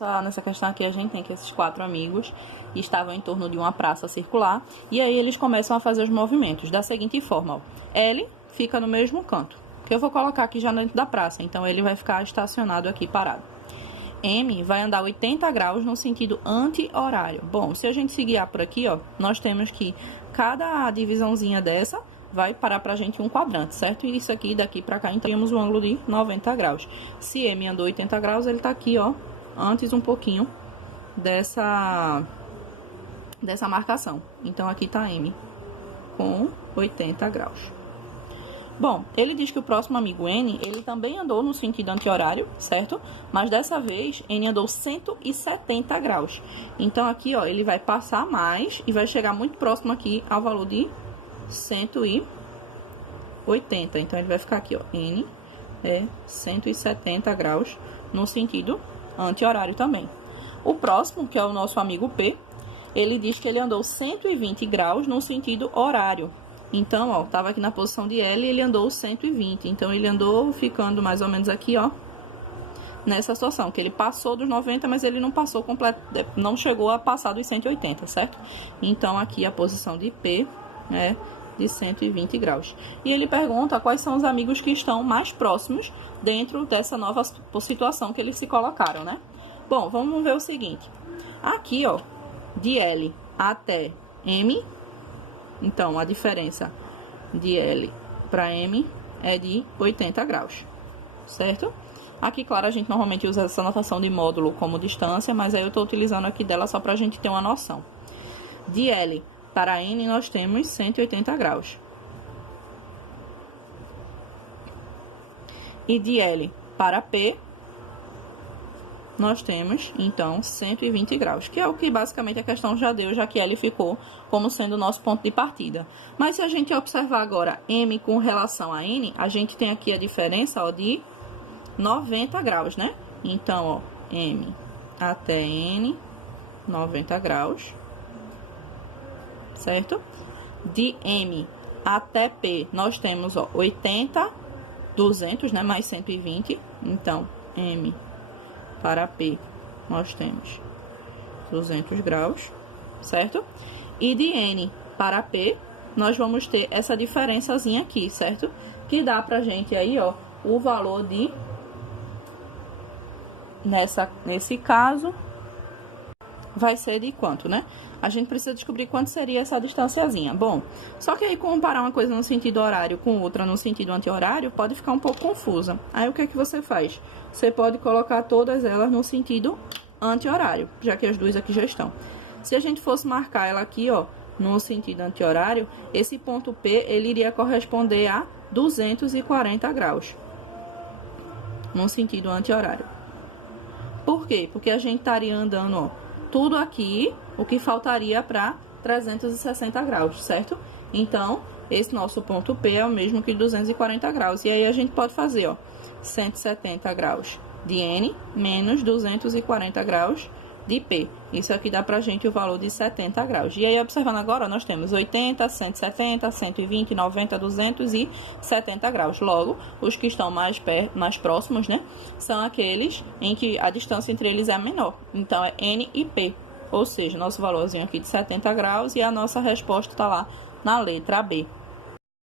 Nessa questão aqui a gente tem que esses 4 amigos estavam em torno de uma praça circular e aí eles começam a fazer os movimentos da seguinte forma, ó. L fica no mesmo canto, que eu vou colocar aqui já dentro da praça, então ele vai ficar estacionado aqui parado. M vai andar 80 graus no sentido anti-horário. Bom, se a gente se guiar por aqui, ó, nós temos que cada divisãozinha dessa vai parar pra gente um quadrante, certo? E isso aqui, daqui pra cá, então temos um ângulo de 90 graus. Se M andou 80 graus, ele tá aqui, ó, antes um pouquinho dessa marcação. Então, aqui tá M com 80 graus. Bom, ele diz que o próximo amigo N, ele também andou no sentido anti-horário, certo? Mas dessa vez, N andou 170 graus. Então, aqui, ó, ele vai passar mais e vai chegar muito próximo aqui ao valor de 180. Então, ele vai ficar aqui, ó, N é 170 graus no sentido anti-horário também. O próximo, que é o nosso amigo P, ele diz que ele andou 120 graus no sentido horário. Então, ó, tava aqui na posição de L e ele andou 120. Então, ele andou ficando mais ou menos aqui, ó, nessa situação, que ele passou dos 90, mas ele não passou completo, não chegou a passar dos 180, certo? Então, aqui a posição de P é de 120 graus. E ele pergunta quais são os amigos que estão mais próximos dentro dessa nova situação que eles se colocaram, né? Bom, vamos ver o seguinte. Aqui, ó, de L até M, então, a diferença de L para M é de 80 graus, certo? Aqui, claro, a gente normalmente usa essa notação de módulo como distância, mas aí eu estou utilizando aqui dela só para a gente ter uma noção. De L para N, nós temos 180 graus. E de L para P, nós temos, então, 120 graus, que é o que basicamente a questão já deu, já que L ficou como sendo o nosso ponto de partida. Mas se a gente observar agora M com relação a N, a gente tem aqui a diferença, ó, de 90 graus, né? Então, ó, M até N, 90 graus, certo? De M até P, nós temos, ó, 80, 200, né? Mais 120, então, M para P, nós temos 200 graus, certo? E de N para P, nós vamos ter essa diferençazinha aqui, certo? Que dá pra gente aí, ó, o valor de, nesse caso, vai ser de quanto, né? A gente precisa descobrir quanto seria essa distanciazinha. Bom, só que aí comparar uma coisa no sentido horário com outra no sentido anti-horário pode ficar um pouco confusa. Aí o que é que você faz? Você pode colocar todas elas no sentido anti-horário, já que as duas aqui já estão. Se a gente fosse marcar ela aqui, ó, no sentido anti-horário, esse ponto P, ele iria corresponder a 240 graus. No sentido anti-horário. Por quê? Porque a gente estaria andando, ó, tudo aqui, o que faltaria para 360 graus, certo? Então, esse nosso ponto P é o mesmo que 240 graus. E aí, a gente pode fazer, ó, 170 graus de N menos 240 graus de P. Isso aqui dá pra gente o valor de 70 graus. E aí, observando agora, nós temos 80, 170, 120, 90, 200 e 70 graus. Logo, os que estão mais próximos, né, são aqueles em que a distância entre eles é menor. Então, é N e P. Ou seja, nosso valorzinho aqui de 70 graus e a nossa resposta está lá na letra B.